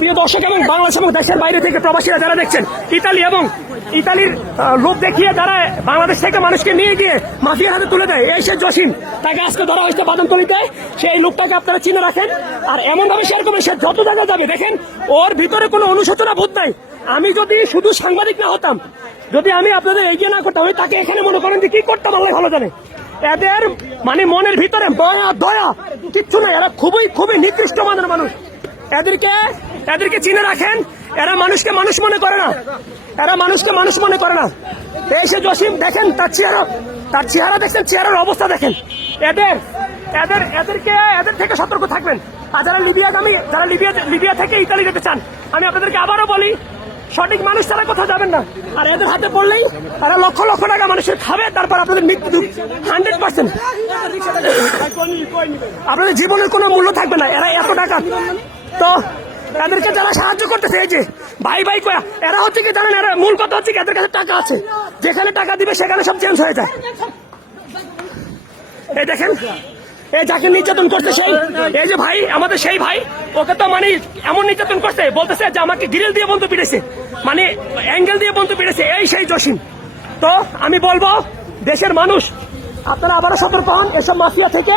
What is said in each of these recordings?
প্রিয় দর্শক এবং বাংলাদেশ এবং দেশের বাইরে থেকে প্রবাসীরা যারা দেখছেন ইতালি এবং ইতালির লোক দেখিয়ে তারা বাংলাদেশ থেকে মানুষকে নিয়ে গিয়ে মাফিয়ার হাতে তুলে দেয় এই সে জসিম তাকে আজকে ধরা হয়েছে তুলিতে সেই লোকটাকে আপনারা চিনে রাখেন আর এমনভাবে শেয়ার করবেন সে যত জায়গায় যাবে দেখেন ওর ভিতরে কোনো অনুশোচনা বোধ নাই আমি যদি শুধু সাংবাদিক না হতাম যদি আমি আপনাদের এগিয়ে না করতাম তাকে এখানে মনে করেন যে কি করতাম আল্লাহ ভালো জানে এদের মানে মনের ভিতরে দয়া দয়া কিচ্ছু নাই এরা খুবই খুবই নিকৃষ্ট মানের মানুষ এদেরকে এদেরকে চিনে রাখেন এরা মানুষকে মানুষ মনে করে না এরা মানুষকে মানুষ মনে করে না এই সে জসিম দেখেন তার চেহারা তার চেহারা দেখছেন চেহারার অবস্থা দেখেন এদের এদের এদেরকে এদের থেকে সতর্ক থাকবেন আর যারা লিবিয়াগামী যারা লিবিয়া লিবিয়া থেকে ইতালি যেতে চান আমি আপনাদেরকে আবারও বলি সঠিক মানুষ তারা কোথাও যাবেন না আর এদের হাতে পড়লেই তারা লক্ষ লক্ষ টাকা মানুষের খাবে তারপর আপনাদের মৃত্যু হান্ড্রেড পার্সেন্ট আপনাদের জীবনের কোনো মূল্য থাকবে না এরা এত টাকা তো তাদেরকে যারা সাহায্য করতেছে এই যে ভাই ভাই কয়া এরা হচ্ছে কি জানেন এরা মূল কথা হচ্ছে কি এদের কাছে টাকা আছে যেখানে টাকা দিবে সেখানে সব চেঞ্জ হয়ে যায় এই দেখেন এই যাকে নির্যাতন করছে সেই এই যে ভাই আমাদের সেই ভাই ওকে তো মানে এমন নির্যাতন করছে বলতেছে যে আমাকে গ্রিল দিয়ে বন্ধু পিড়েছে মানে অ্যাঙ্গেল দিয়ে বন্ধু পিড়েছে এই সেই জসিম তো আমি বলবো দেশের মানুষ আপনারা আবারও সতর্ক হন এসব মাফিয়া থেকে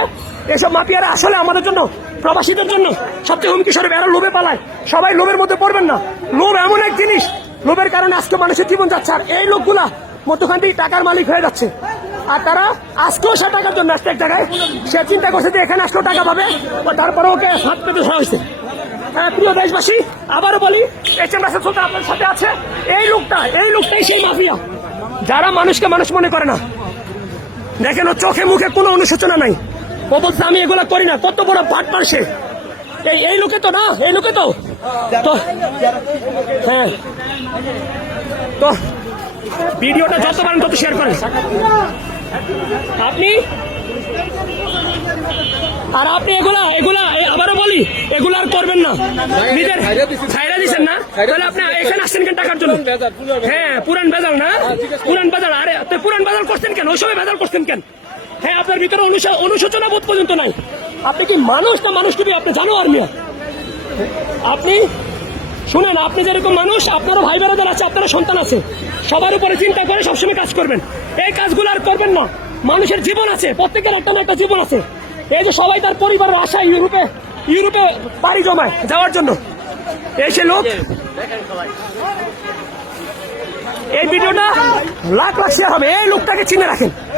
এসব মাফিয়ারা আসলে আমাদের জন্য প্রবাসীদের জন্য সবচেয়ে হুমকি স্বরূপ এরা লোভে পালায় সবাই লোভের মধ্যে পড়বেন না লোভ এমন এক জিনিস লোভের কারণে আজকে মানুষের জীবন যাচ্ছে আর এই লোকগুলা মধ্যখান থেকে টাকার মালিক হয়ে যাচ্ছে আর তারা আজকেও সে টাকার জন্য আসছে এক জায়গায় সে চিন্তা করছে যে এখানে আসলেও টাকা পাবে তারপরে ওকে হাত পেতে সহজে হয়েছে হ্যাঁ, প্রিয় দেশবাসী আবারও বলি এইচ এম রাসেল সুলতান আপনার সাথে আছে এই লোকটা এই লোকটাই সেই মাফিয়া যারা মানুষকে মানুষ মনে করে না দেখেন চোখে মুখে কোনো অনুশোচনা নাই ও বলছে আমি এগুলা করি না কত বড় পাট পারছে এই লোকে তো না এই লোকে তো হ্যাঁ তো ভিডিওটা যত পারেন তত শেয়ার করেন আপনি আর আপনি এগুলা এগুলা আবারও বলি এগুলো আর করবেন না নিজের ছাইরা দিচ্ছেন না তাহলে আপনি এখানে আসছেন কেন টাকার জন্য হ্যাঁ পুরান বেজাল না পুরান বেজাল আরে পুরান বেজাল করছেন কেন ওই সময় বেজাল করছেন কেন হ্যাঁ আপনার ভিতরে অনুশোচনা বোধ পর্যন্ত নাই আপনি কি মানুষ না মানুষ কি আপনি জানো আর মিয়া আপনি শুনেন আপনি যেরকম মানুষ আপনারও ভাই বোনেদের আছে আপনারও সন্তান আছে সবার উপরে চিন্তা করে সবসময় কাজ করবেন এই কাজগুলো আর করবেন না মানুষের জীবন আছে প্রত্যেকের একটা না একটা জীবন আছে এই যে সবাই তার পরিবারের আশা ইউরোপে ইউরোপে পাড়ি জমায় যাওয়ার জন্য এই সে লোক এই ভিডিওটা লাখ লাখ শেয়ার হবে এই লোকটাকে চিনে রাখেন